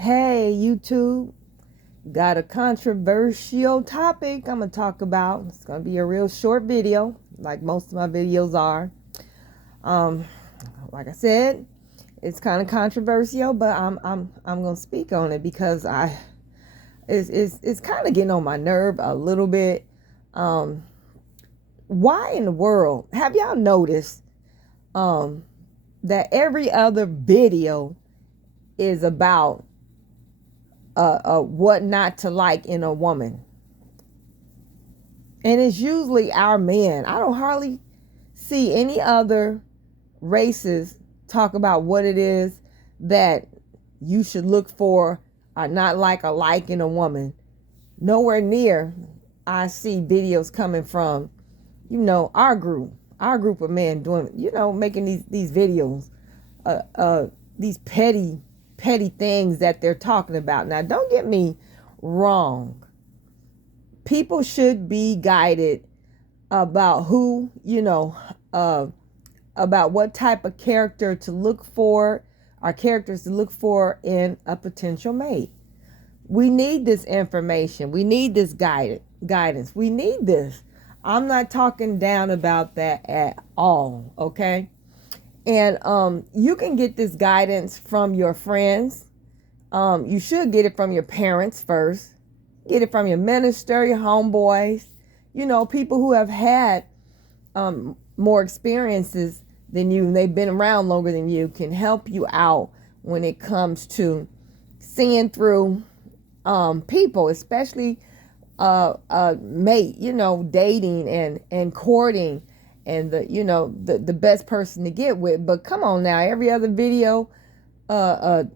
Hey, YouTube, got a controversial topic I'm going to talk about. It's going to be a real short video, like most of my videos are. Um, like I said, it's kind of controversial, but I'm going to speak on it because it's kind of getting on my nerve a little bit. Why in the world have y'all noticed that every other video is about what not to like in a woman? And it's usually our men. I don't hardly see any other races talk about what it is that you should look for or not like or like in a woman. Nowhere near I see videos coming from, our group of men doing, making these videos, these petty things that they're talking about. Now, don't get me wrong. People should be guided about who, about what type of character to look for, or characters to look for in a potential mate. We need this information. We need this guidance. We need this. I'm not talking down about that at all, okay? And you can get this guidance from your friends. You should get it from your parents first. Get it from your minister, your homeboys, people who have had more experiences than you, and they've been around longer than you, can help you out when it comes to seeing through people, especially mate, dating and courting, and the best person to get with. But come on now, every other video, our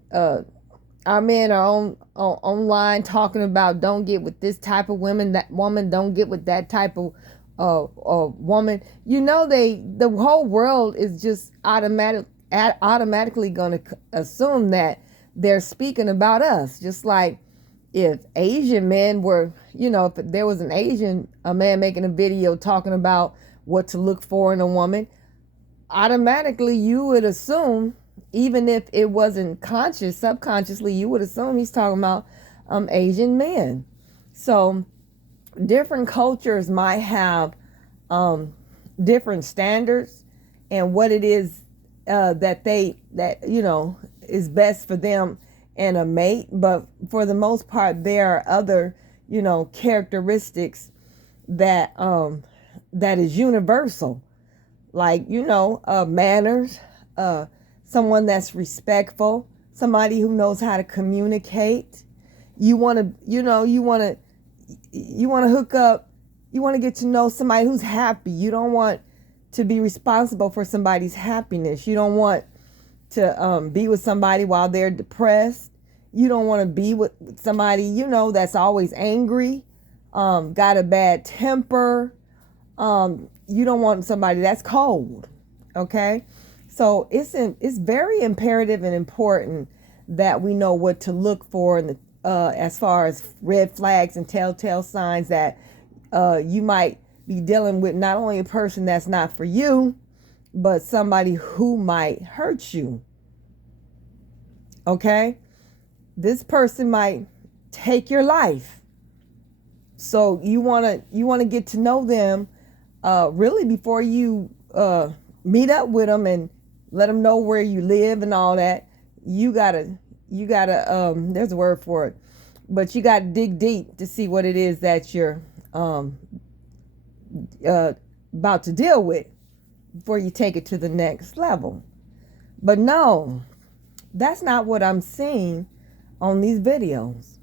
men are online talking about don't get with this type of woman, that woman don't get with that type of woman. The whole world is just automatically going to assume that they're speaking about us. Just like if Asian men were, if there was a man making a video talking about what to look for in a woman, automatically you would assume, even if it wasn't conscious, subconsciously, you would assume he's talking about Asian men. So different cultures might have different standards and what it is that is best for them and a mate. But for the most part, there are other characteristics that that is universal, like manners, someone that's respectful, somebody who knows how to communicate. You want to hook up, you want to get to know somebody who's happy. You don't want to be responsible for somebody's happiness. You don't want to be with somebody while they're depressed. You don't want to be with somebody, that's always angry, got a bad temper. You don't want somebody that's cold. Okay. So it's very imperative and important that we know what to look for in as far as red flags and telltale signs that you might be dealing with not only a person that's not for you, but somebody who might hurt you. Okay? This person might take your life. So you want to get to know them really before you meet up with them and let them know where you live and all that. You gotta there's a word for it, but you gotta dig deep to see what it is that you're about to deal with before you take it to the next level. But no, that's not what I'm seeing on these videos.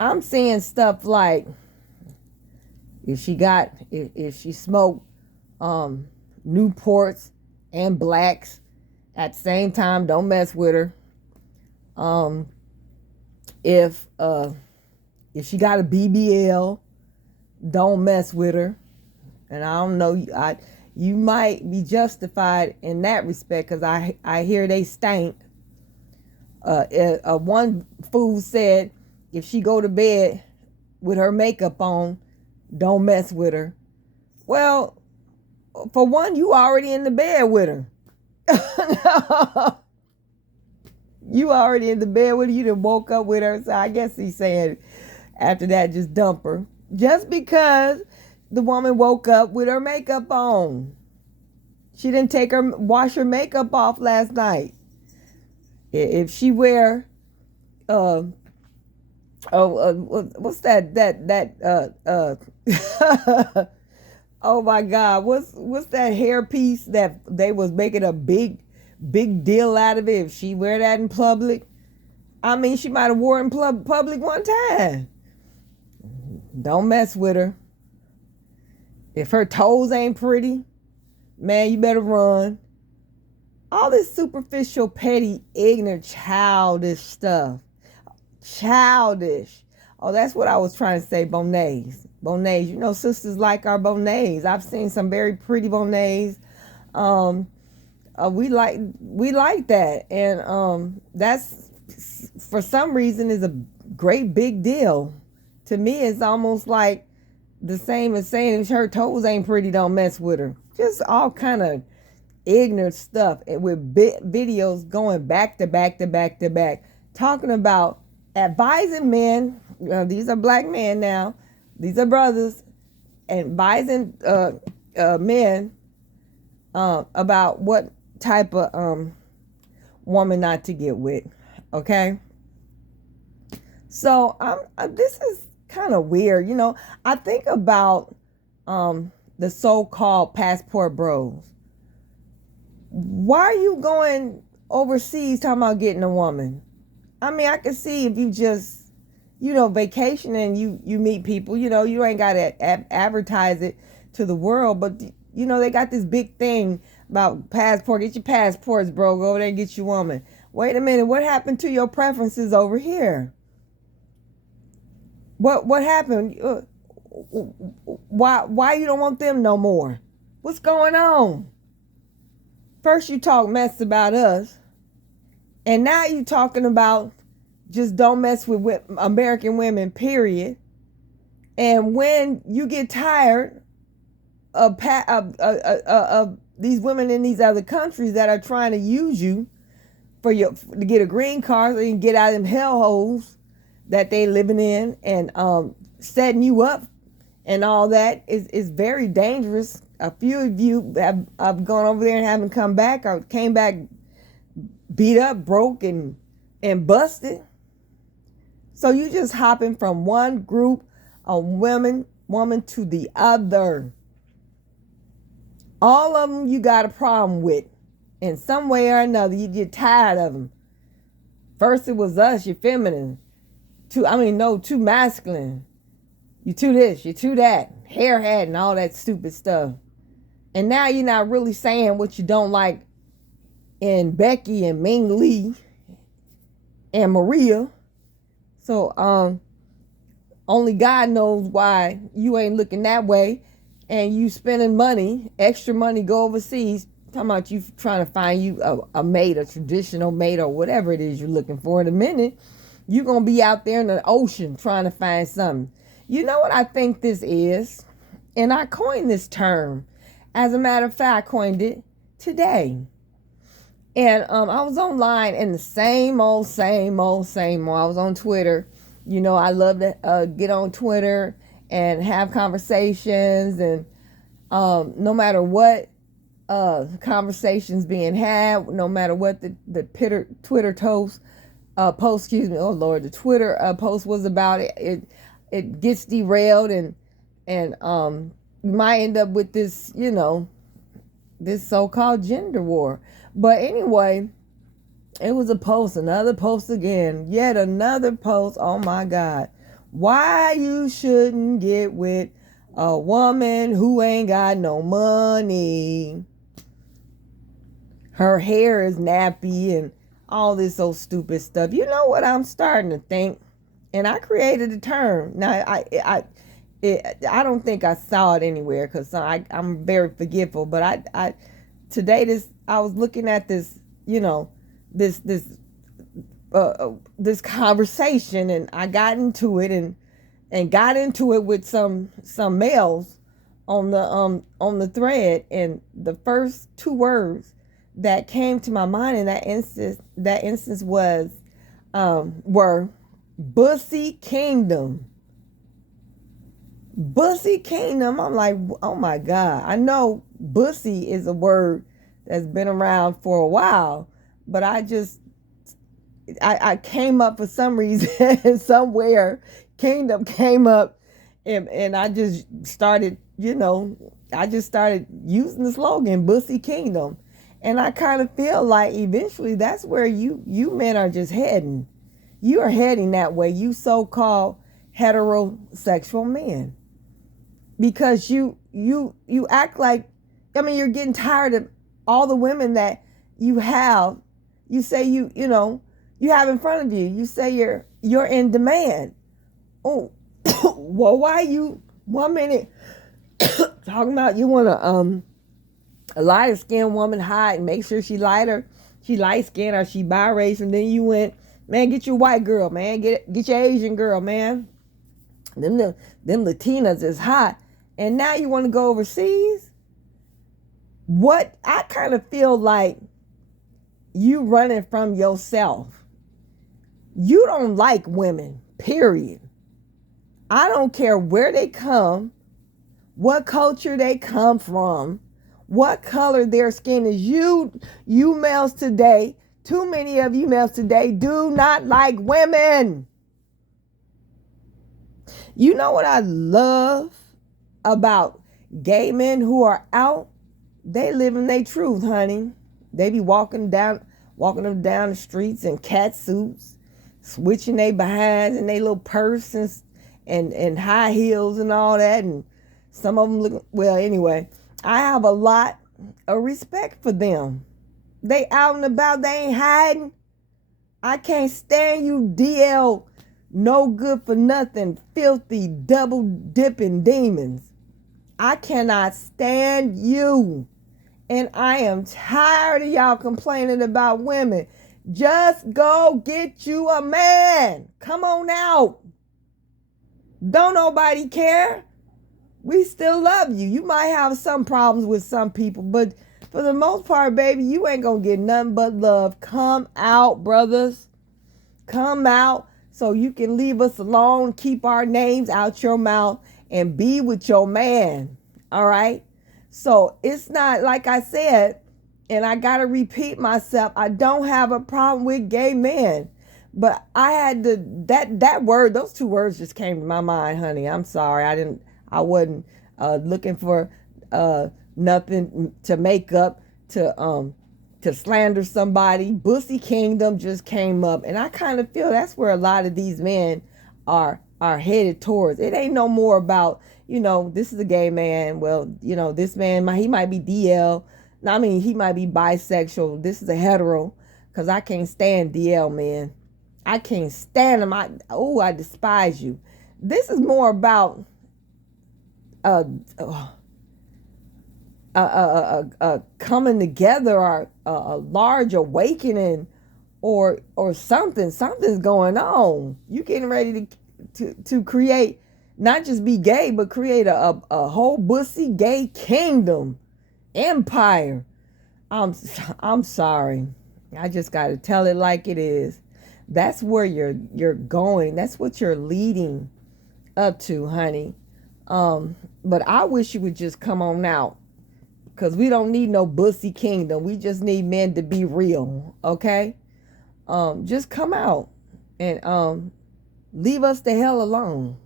I'm seeing stuff like if she smoked Newports and blacks at the same time, don't mess with her. If she got a BBL, don't mess with her. And I don't know, you might be justified in that respect, because I hear they stink. One fool said if she go to bed with her makeup on, don't mess with her. Well, for one, you already in the bed with her. You already in the bed with her. You done woke up with her. So I guess he's saying after that, just dump her. Just because the woman woke up with her makeup on. She didn't wash her makeup off last night. If she wear, what's that, oh my God, what's that hair piece that they was making a big deal out of it? If she wear that in public, I mean, she might have wore it in public one time. Don't mess with her. If her toes ain't pretty, man, you better run. All this superficial, petty, ignorant, childish stuff. Childish. Oh, that's what I was trying to say, bonnets. Bonnets. You know, sisters like our bonnets. I've seen some very pretty bonnets. We like that. And that's, for some reason, is a great big deal. To me, it's almost like the same as saying if her toes ain't pretty, don't mess with her. Just all kind of ignorant stuff with videos going back to back to back to back, talking about advising men. These are black men now. These are brothers, advising men about what type of woman not to get with. Okay. So this is kind of weird. You know, I think about the so-called passport bros. Why are you going overseas talking about getting a woman? I mean, I can see if you just, vacation and you meet people, you ain't got to advertise it to the world. But, they got this big thing about passport. Get your passports, bro. Go over there and get your woman. Wait a minute. What happened to your preferences over here? What happened? Why you don't want them no more? What's going on? First you talk mess about us, and now you talking about just don't mess with American women, period. And when you get tired of these women in these other countries that are trying to use you to get a green card so you can get out of them hellholes that they living in, and setting you up and all that is very dangerous. A few of you have gone over there and haven't come back, or came back beat up, broke, and busted. So you just hopping from one group of woman to the other. All of them you got a problem with in some way or another. You get tired of them. First it was us, you're feminine. Too masculine. You too this, you too that. Hair hat and all that stupid stuff. And now you're not really saying what you don't like in Becky and Ming Lee and Maria. So only God knows why you ain't looking that way, and you spending money, extra money, go overseas, talking about you trying to find you a mate, a traditional mate, or whatever it is you're looking for. In a minute, you're going to be out there in the ocean trying to find something. You know what I think this is? And I coined this term. As a matter of fact, I coined it today. And I was online, and the same old. I was on Twitter. I love to get on Twitter and have conversations. And no matter what conversations being had, no matter what the Twitter post, the Twitter post was about, it gets derailed, and you might end up with this, this so-called gender war. But anyway, it was a post, another post again, yet another post. Oh my God. Why you shouldn't get with a woman who ain't got no money. Her hair is nappy and all this old stupid stuff. You know what I'm starting to think? And I created a term. Now, I don't think I saw it anywhere, because I'm very forgetful. But today I was looking at this, this conversation, and I got into it and got into it with some males on the thread, and the first two words that came to my mind in that instance was were Bussy Kingdom. Bussy Kingdom. I'm like, oh my God. I know Bussy is a word that's been around for a while, but I came up for some reason somewhere. Kingdom came up, and I just started, I just started using the slogan Bussy Kingdom. And I kind of feel like eventually that's where you men are just heading. You are heading that way, you so-called heterosexual men. Because you act like, you're getting tired of all the women that you have. You say you have in front of you. You say you're in demand. Oh, well, why you 1 minute talking about you want a lighter skinned woman hot and make sure she light skinned or she biracial, and then you went, man, get your white girl, man, get your Asian girl, man. Them Latinas is hot. And now you want to go overseas? What I kind of feel like you running from yourself. You don't like women, period. I don't care where they come, what culture they come from, what color their skin is. You males today, too many of you males today do not like women. You know what I love about gay men who are out? They living their truth, honey. They be walking them down the streets in cat suits, switching their behinds and their little purses and high heels and all that. And some of them look, well, anyway, I have a lot of respect for them. They out and about, they ain't hiding. I can't stand you DL, no good for nothing, filthy, double dipping demons. I cannot stand you. And I am tired of y'all complaining about women. Just go get you a man. Come on out. Don't nobody care. We still love you. You might have some problems with some people, but for the most part, baby, you ain't gonna get nothing but love. Come out, brothers. Come out so you can leave us alone, keep our names out your mouth, and be with your man. All right? So it's not, like I said, and I got to repeat myself, I don't have a problem with gay men. But I had to, that word, those two words just came to my mind, honey. I'm sorry. I wasn't looking for nothing to make up to slander somebody. Bussy Kingdom just came up, and I kind of feel that's where a lot of these men are headed towards. It ain't no more about, this is a gay man. Well, this man, he might be DL. He might be bisexual. This is a hetero, because I can't stand DL, man. I can't stand them. I despise you. This is more about coming together, or a large awakening, or something. Something's going on. You getting ready to create, not just be gay, but create a whole Bussy gay kingdom, empire. I'm sorry. I just got to tell it like it is. That's where you're going. That's what you're leading up to, honey. But I wish you would just come on out, because we don't need no Bussy Kingdom. We just need men to be real, okay? Just come out and leave us the hell alone.